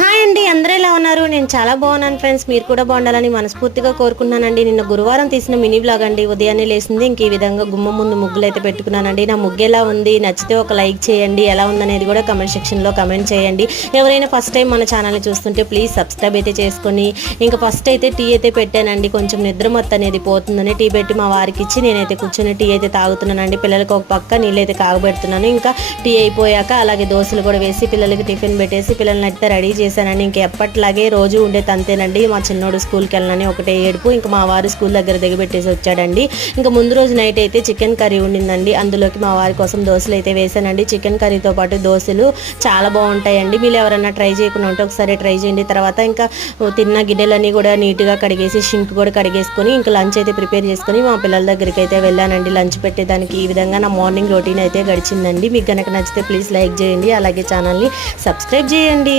Hi అండి అందరూ ఎలా ఉన్నారు? నేను చాలా బాగున్నాను ఫ్రెండ్స్. మీరు కూడా బాగుండాలని మనస్ఫూర్తిగా కోరుకున్నానండి నిన్న గురువారం తీసిన మినీ బ్లాగ్ అండి. ఉదయాన్నే లేసింది ఇంక ఈ విధంగా గుమ్మ ముందు ముగ్గులు అయితే పెట్టుకున్నానండి. నా ముగ్గు ఎలా ఉంది? నచ్చితే ఒక లైక్ చేయండి. ఎలా ఉందనేది కూడా కమెంట్ సెక్షన్లో కమెంట్ చేయండి. ఎవరైనా ఫస్ట్ టైం మన ఛానల్ని చూస్తుంటే ప్లీజ్ సబ్స్క్రైబ్ అయితే చేసుకొని ఇంకా ఫస్ట్ అయితే టీ అయితే పెట్టానండి. కొంచెం నిద్ర మొత్తం అనేది పోతుందని టీ పెట్టి మా వారికి ఇచ్చి నేనైతే కూర్చొని టీ అయితే తాగుతున్నానండి. పిల్లలకి ఒక పక్క నీళ్ళు అయితే కాగబెడుతున్నాను. ఇంకా టీ అయిపోయాక అలాగే దోశలు కూడా వేసి పిల్లలకి టిఫిన్ పెట్టేసి పిల్లల్ని అయితే రెడీ చేశానండి. ఇంక ఎప్పట్లాగే రోజు ఉండే తంతేనండి. మా చిన్నోడు స్కూల్కి వెళ్ళనని ఒకటే ఏడుపు. ఇంకా మా వారు స్కూల్ దగ్గర దిగబెట్టేసి వచ్చాడండి. ఇంకా ముందు రోజు నైట్ అయితే చికెన్ కర్రీ ఉండిందండి. అందులోకి మా వారి కోసం దోశలు అయితే వేశానండి. చికెన్ కర్రీతో పాటు దోశలు చాలా బాగుంటాయండి. మీరు ఎవరైనా ట్రై చేయకుండా ఉంటే ఒకసారి ట్రై చేయండి. తర్వాత ఇంకా తిన్న గిన్నెలన్నీ కూడా నీట్గా కడిగేసి షింక్ కూడా కడిగేసుకొని ఇంకా లంచ్ అయితే ప్రిపేర్ చేసుకొని మా పిల్లల దగ్గరికి అయితే వెళ్ళానండి. లంచ్ పెట్టేదానికి ఈ విధంగా నా మార్నింగ్ రొటీన్ అయితే గడిచిందండి. మీకు కనుక నచ్చితే ప్లీజ్ లైక్ చేయండి. అలాగే ఛానల్ని సబ్స్క్రైబ్ చేయండి.